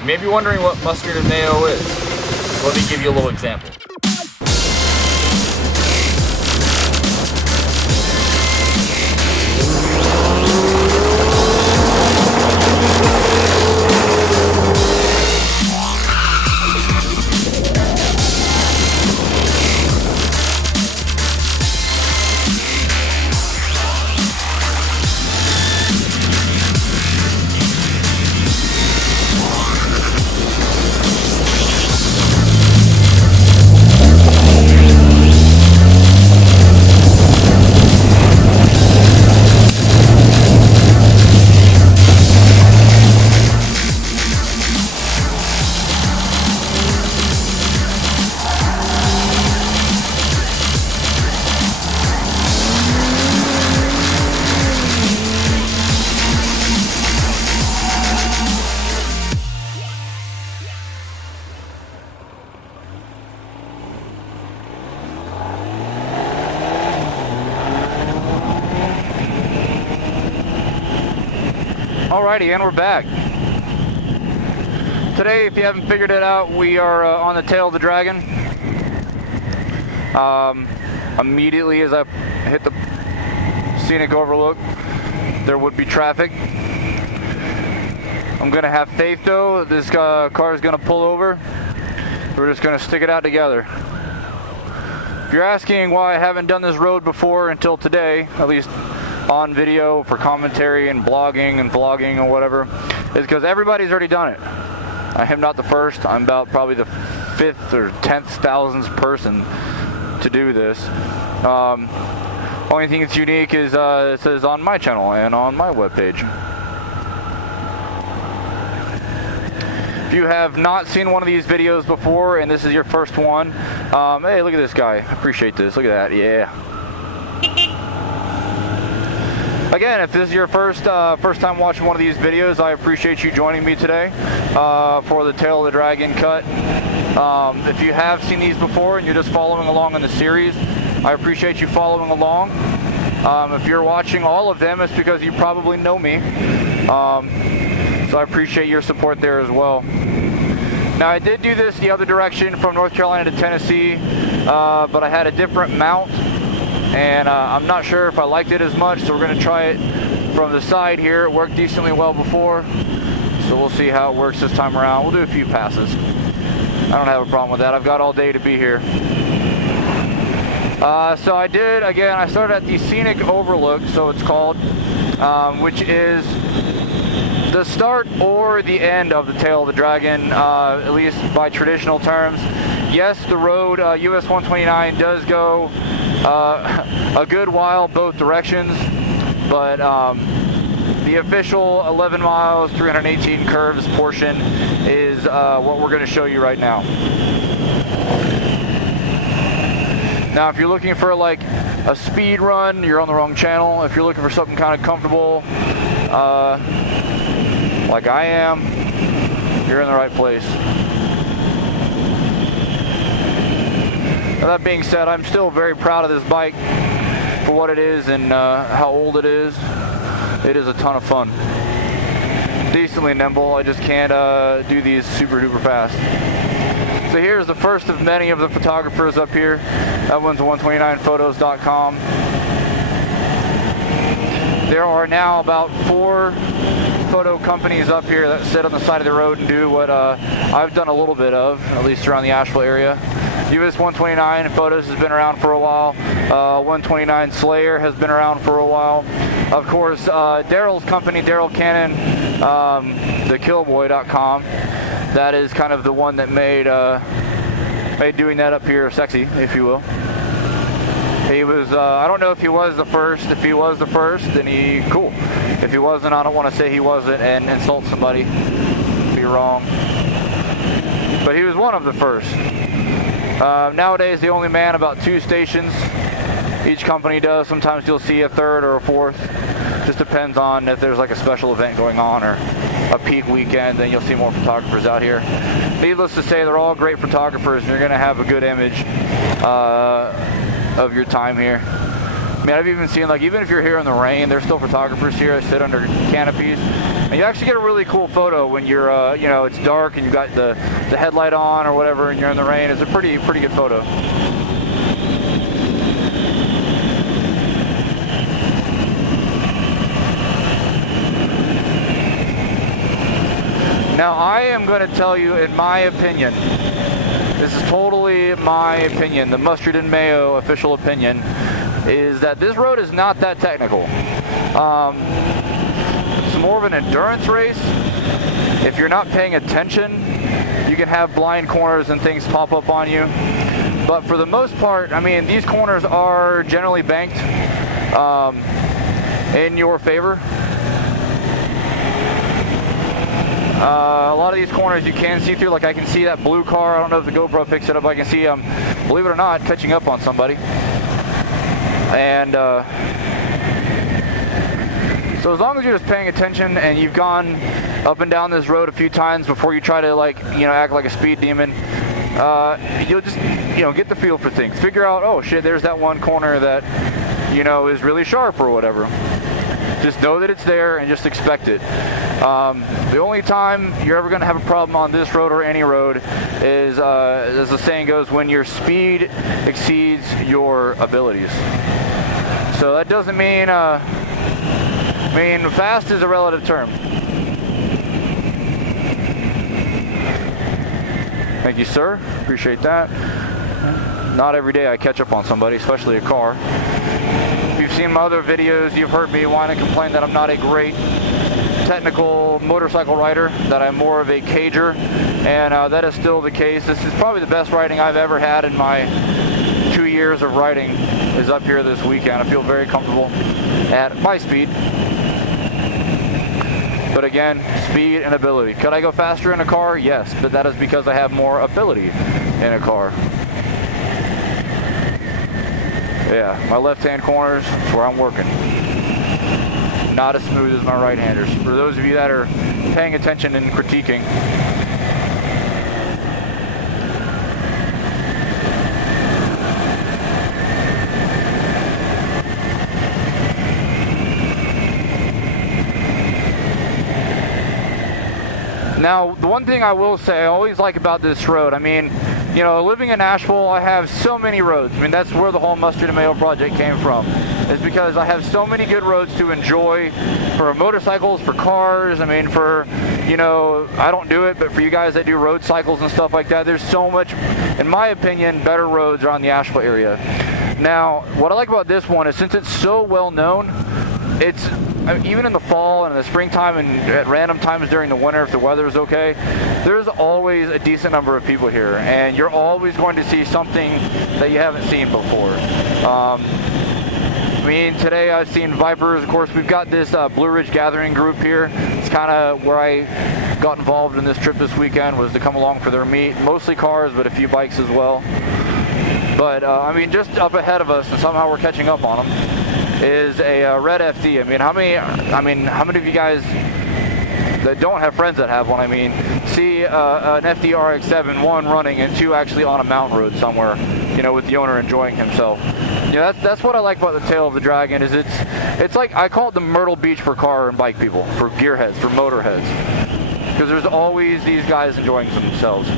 You may be wondering what mustard and mayo is. Let me give you a little example. Alrighty, and we're back. Today, if you haven't figured it out, we are on the tail of the Dragon. Immediately as I hit the scenic overlook, there would be traffic. I'm gonna have faith though, this car is gonna pull over. We're just gonna stick it out together. If you're asking why I haven't done this road before until today, at least on video for commentary and blogging and vlogging or whatever, is because everybody's already done it. I am not the first. I'm about probably the 5th or 10th thousandth person to do this. Only thing that's unique is it says on my channel and on my webpage. If you have not seen one of these videos before and this is your first one, hey, look at this guy. I appreciate this. Look at that. Yeah. Again, if this is your first time watching one of these videos, I appreciate you joining me today for the Tail of the Dragon cut. If you have seen these before and you're just following along in the series, I appreciate you following along. If you're watching all of them, it's because you probably know me. So I appreciate your support there as well. Now, I did do this the other direction from North Carolina to Tennessee, but I had a different mount. And I'm not sure if I liked it as much, so we're going to try it from the side here. It worked decently well before, so we'll see how it works this time around. We'll do a few passes. I don't have a problem with that. I've got all day to be here. So I did, again, I started at the Scenic Overlook, so it's called, which is the start or the end of the Tail of the Dragon, at least by traditional terms. Yes, the road, US129 does go a good while both directions, but the official 11 miles, 318 curves portion is what we're going to show you right now. Now, if you're looking for like a speed run, you're on the wrong channel. If you're looking for something kind of comfortable, like I am, you're in the right place. Now, that being said, I'm still very proud of this bike for what it is and how old it is. It is a ton of fun. Decently nimble. I just can't do these super duper fast. So here's the first of many of the photographers up here. That one's 129photos.com. There are now about 4 photo companies up here that sit on the side of the road and do what I've done a little bit of, at least around the Asheville area. US129 Photos has been around for a while. 129 Slayer has been around for a while. Of course, Daryl's company, Daryl Cannon, thekillboy.com, that is kind of the one that made doing that up here sexy, if you will. He was, I don't know if he was the first. If he was the first, then cool. If he wasn't, I don't want to say he wasn't and insult somebody. Be wrong. But he was one of the first. Nowadays, they only man about 2 stations. Each company does. Sometimes you'll see a 3rd or a 4th. Just depends on if there's like a special event going on or a peak weekend, then you'll see more photographers out here. Needless to say, they're all great photographers, and you're going to have a good image of your time here. I mean, I've even seen, like, even if you're here in the rain, there's still photographers here that sit under canopies. And you actually get a really cool photo when you're, you know, it's dark and you've got the headlight on or whatever and you're in the rain. It's a pretty good photo. Now, I am going to tell you, in my opinion, this is totally my opinion, the Mustard and Mayo official opinion, is that this road is not that technical. It's more of an endurance race. If you're not paying attention, you can have blind corners and things pop up on you. But for the most part, I mean, these corners are generally banked in your favor. A lot of these corners you can see through, like I can see that blue car. I don't know if the GoPro picks it up. I can see, believe it or not, catching up on somebody. And so as long as you're just paying attention and you've gone up and down this road a few times before you try to, like, you know, act like a speed demon, you'll just, you know, get the feel for things. Figure out, oh shit, there's that one corner that, you know, is really sharp or whatever. Just know that it's there and just expect it. The only time you're ever going to have a problem on this road or any road is, as the saying goes, when your speed exceeds your abilities. So that doesn't mean, fast is a relative term. Thank you, sir. Appreciate that. Not every day I catch up on somebody, especially a car. If you've seen my other videos, you've heard me whine and complain that I'm not a great technical motorcycle rider, that I'm more of a cager, and that is still the case. This is probably the best riding I've ever had in my 2 years of riding is up here this weekend. I feel very comfortable at my speed. But again, speed and ability. Could I go faster in a car? Yes, but that is because I have more ability in a car. Yeah, my left-hand corners, that's where I'm working. Not as smooth as my right-handers. For those of you that are paying attention and critiquing. Now, the one thing I will say I always like about this road, I mean, you know, living in Nashville, I have so many roads. I mean, that's where the whole Mustard and Mayo project came from. Is because I have so many good roads to enjoy for motorcycles, for cars. I mean, for, you know, I don't do it, but for you guys that do road cycles and stuff like that, there's so much, in my opinion, better roads around the Asheville area. Now, what I like about this one is since it's so well known, it's, even in the fall and in the springtime and at random times during the winter, if the weather is okay, there's always a decent number of people here, and you're always going to see something that you haven't seen before. I mean, today I've seen Vipers. Of course, we've got this Blue Ridge Gathering group here. It's kind of where I got involved in this trip this weekend, was to come along for their meet. Mostly cars, but a few bikes as well. But, I mean, just up ahead of us, and somehow we're catching up on them, is a red FD. How many of you guys that don't have friends that have one, see an FD RX-7, one running and two actually on a mountain road somewhere, you know, with the owner enjoying himself. You know, that's what I like about the Tail of the Dragon, is it's like, I call it the Myrtle Beach for car and bike people, for gearheads, for motorheads, because there's always these guys enjoying themselves.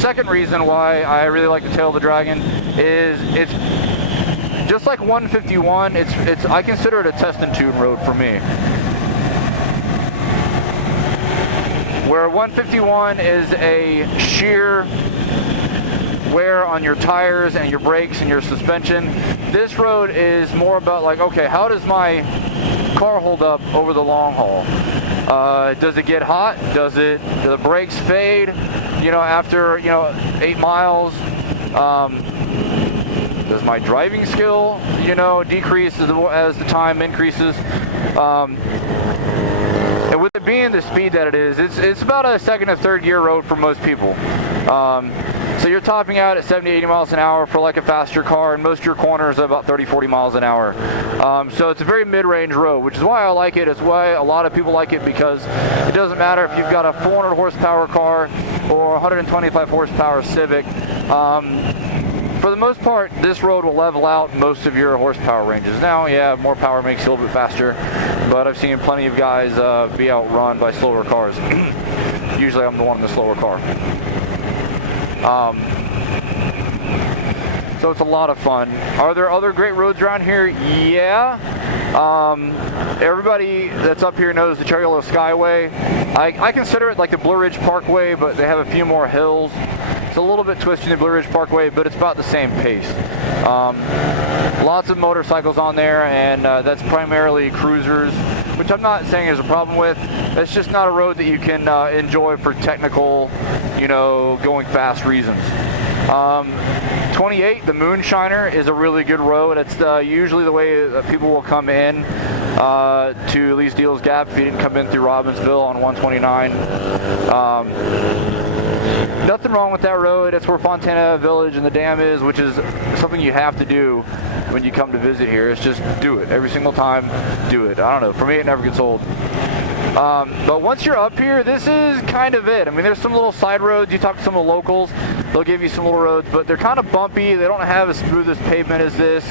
Second reason why I really like the Tail of the Dragon is it's just like 151. It's I consider it a test and tune road for me. Where 151 is a sheer wear on your tires and your brakes and your suspension, this road is more about like, okay, how does my car hold up over the long haul? Does it get hot? Do the brakes fade, you know, after, you know, 8 miles? Does my driving skill, you know, decrease as the time increases? And with it being the speed that it is, it's about a second or third gear road for most people. So you're topping out at 70, 80 miles an hour for like a faster car, and most of your corners are about 30, 40 miles an hour. So it's a very mid-range road, which is why I like it. It's why a lot of people like it, because it doesn't matter if you've got a 400 horsepower car or 125 horsepower Civic. For the most part, this road will level out most of your horsepower ranges. Now, yeah, more power makes you a little bit faster, but I've seen plenty of guys be outrun by slower cars. Usually I'm the one in the slower car. So it's a lot of fun. Are there other great roads around here? Yeah. Everybody that's up here knows the Cherry Yellow Skyway. I consider it like the Blue Ridge Parkway, but they have a few more hills. It's a little bit twisty in the Blue Ridge Parkway, but it's about the same pace. Lots of motorcycles on there, and that's primarily cruisers, which I'm not saying there's a problem with. It's just not a road that you can enjoy for technical, you know, going fast reasons. 28, the Moonshiner, is a really good road. It's usually the way that people will come in to Lee's Deals Gap if you didn't come in through Robbinsville on 129. Nothing wrong with that road. It's where Fontana Village and the dam is, which is something you have to do when you come to visit here. It's just do it. Every single time, do it. I don't know. For me, it never gets old. But once you're up here, this is kind of it. I mean, there's some little side roads. You talk to some of the locals, they'll give you some little roads, but they're kind of bumpy. They don't have as smooth as pavement as this.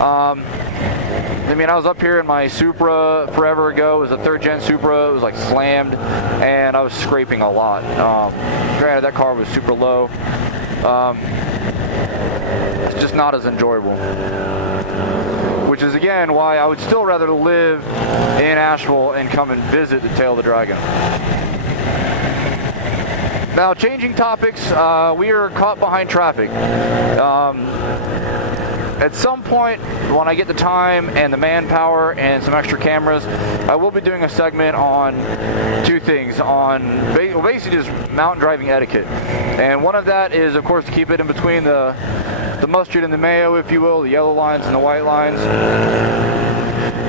I mean, I was up here in my Supra forever ago. It was a 3rd gen Supra. It was like slammed, and I was scraping a lot. Granted, that car was super low. It's just not as enjoyable. Which is, again, why I would still rather live in Asheville and come and visit the Tail of the Dragon. Now, changing topics, we are caught behind traffic. At some point, when I get the time and the manpower and some extra cameras, I will be doing a segment on 2 things, on basically just mountain driving etiquette. And one of that is, of course, to keep it in between the mustard and the mayo, if you will, the yellow lines and the white lines.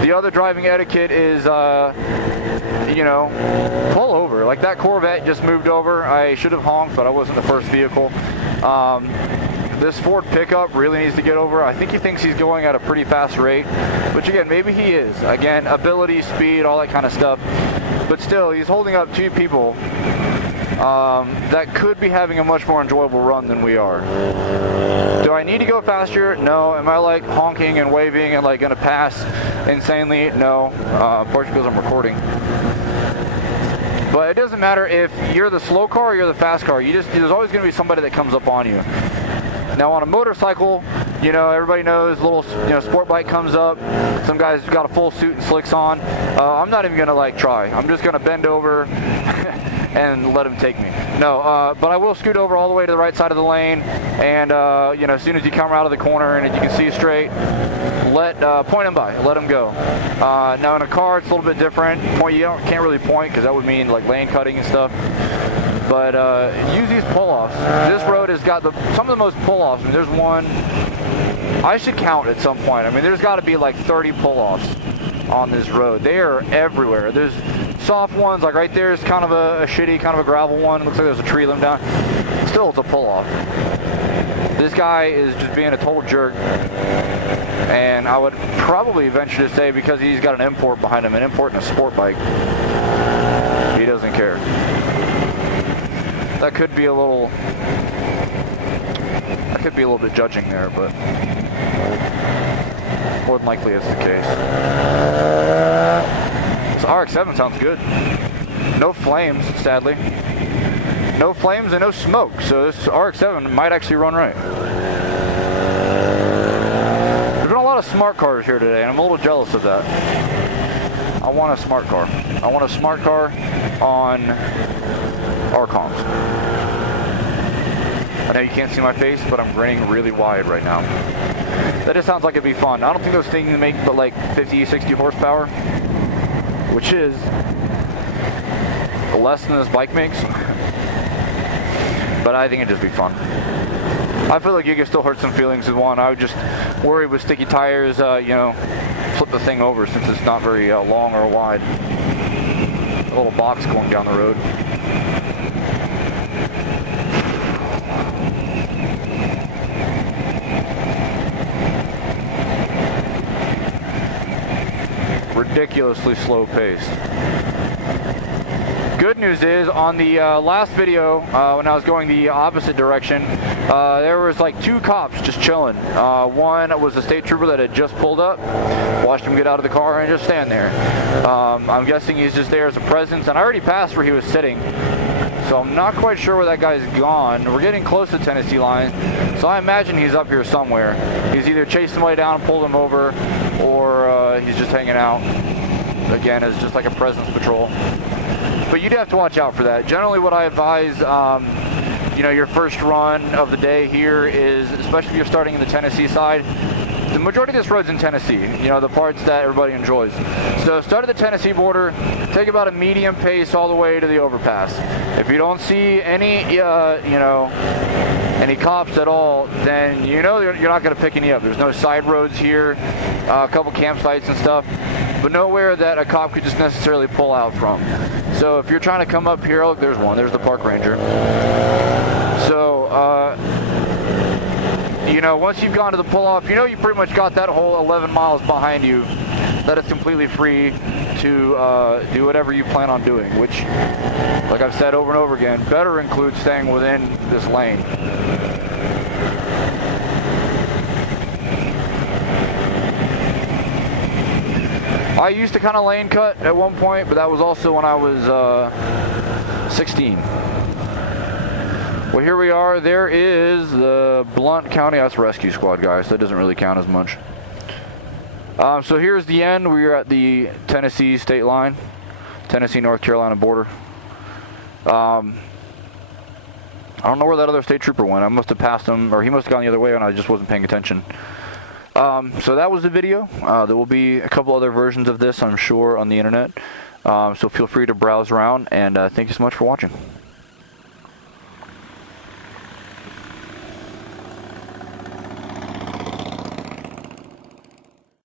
The other driving etiquette is, you know, pull over. Like that Corvette just moved over. I should have honked, but I wasn't the first vehicle. This Ford pickup really needs to get over. I think he thinks he's going at a pretty fast rate, which again, maybe he is. Again, ability, speed, all that kind of stuff. But still, he's holding up 2 people that could be having a much more enjoyable run than we are. Do I need to go faster? No. Am I like honking and waving and like gonna pass insanely? No. Partially because I'm recording. But it doesn't matter if you're the slow car or you're the fast car. There's always gonna be somebody that comes up on you. Now on a motorcycle, you know, everybody knows, little, you know, sport bike comes up, some guy's got a full suit and slicks on. I'm not even gonna like try. I'm just gonna bend over and let him take me. No, but I will scoot over all the way to the right side of the lane, and you know, as soon as you come out of the corner and you can see straight, point him by, let him go. Now in a car, it's a little bit different. Can't really point because that would mean like lane cutting and stuff. But use these pull-offs. This road has got some of the most pull-offs. I mean, there's one, I should count at some point. I mean, there's got to be like 30 pull-offs on this road. They are everywhere. There's soft ones, like right there is kind of a shitty, kind of a gravel one. It looks like there's a tree limb down. Still, it's a pull-off. This guy is just being a total jerk. And I would probably venture to say, because he's got an import behind him, an import and a sport bike, he doesn't care. That could be a little bit judging there, but more than likely it's the case. This RX-7 sounds good. No flames, sadly. No flames and no smoke, so this RX-7 might actually run right. There's been a lot of smart cars here today, and I'm a little jealous of that. I want a smart car. I want a smart car on RCOMs. I know you can't see my face, but I'm grinning really wide right now. That just sounds like it'd be fun. I don't think those things make but like 50, 60 horsepower, which is less than this bike makes. But I think it'd just be fun. I feel like you can still hurt some feelings with one. I would just worry with sticky tires, you know, flip the thing over since it's not very long or wide. A little box going down the road. Ridiculously slow pace. good news is, on the last video, when I was going the opposite direction, there was like 2 cops just chilling. One was a state trooper that had just pulled up, watched him get out of the car and just stand there. I'm guessing he's just there as a presence, and I already passed where he was sitting, so I'm not quite sure where that guy's gone. We're getting close to the Tennessee line, so I imagine he's up here somewhere. He's either chased somebody down and pulled him over, or he's just hanging out. Again, as just like a presence patrol. But you'd have to watch out for that. Generally what I advise, you know, your first run of the day here is, especially if you're starting in the Tennessee side, the majority of this road's in Tennessee, you know, the parts that everybody enjoys. So start at the Tennessee border, take about a medium pace all the way to the overpass. If you don't see any, you know, any cops at all, then you know you're not going to pick any up. There's no side roads here, a couple campsites and stuff, but nowhere that a cop could just necessarily pull out from. So if you're trying to come up here, look, there's one. There's the park ranger. So, you know, once you've gone to the pull-off, you know you pretty much got that whole 11 miles behind you. That is completely free to do whatever you plan on doing, which, like I've said over and over again, better includes staying within this lane. I used to kind of lane cut at one point, but that was also when I was 16. Well, here we are. There is the Blount County. That's rescue squad, guys. That doesn't really count as much. So here's the end. We're at the Tennessee state line, Tennessee-North Carolina border. I don't know where that other state trooper went. I must have passed him, or he must have gone the other way and I just wasn't paying attention. So that was the video. There will be a couple other versions of this, I'm sure, on the internet. So feel free to browse around, and thank you so much for watching.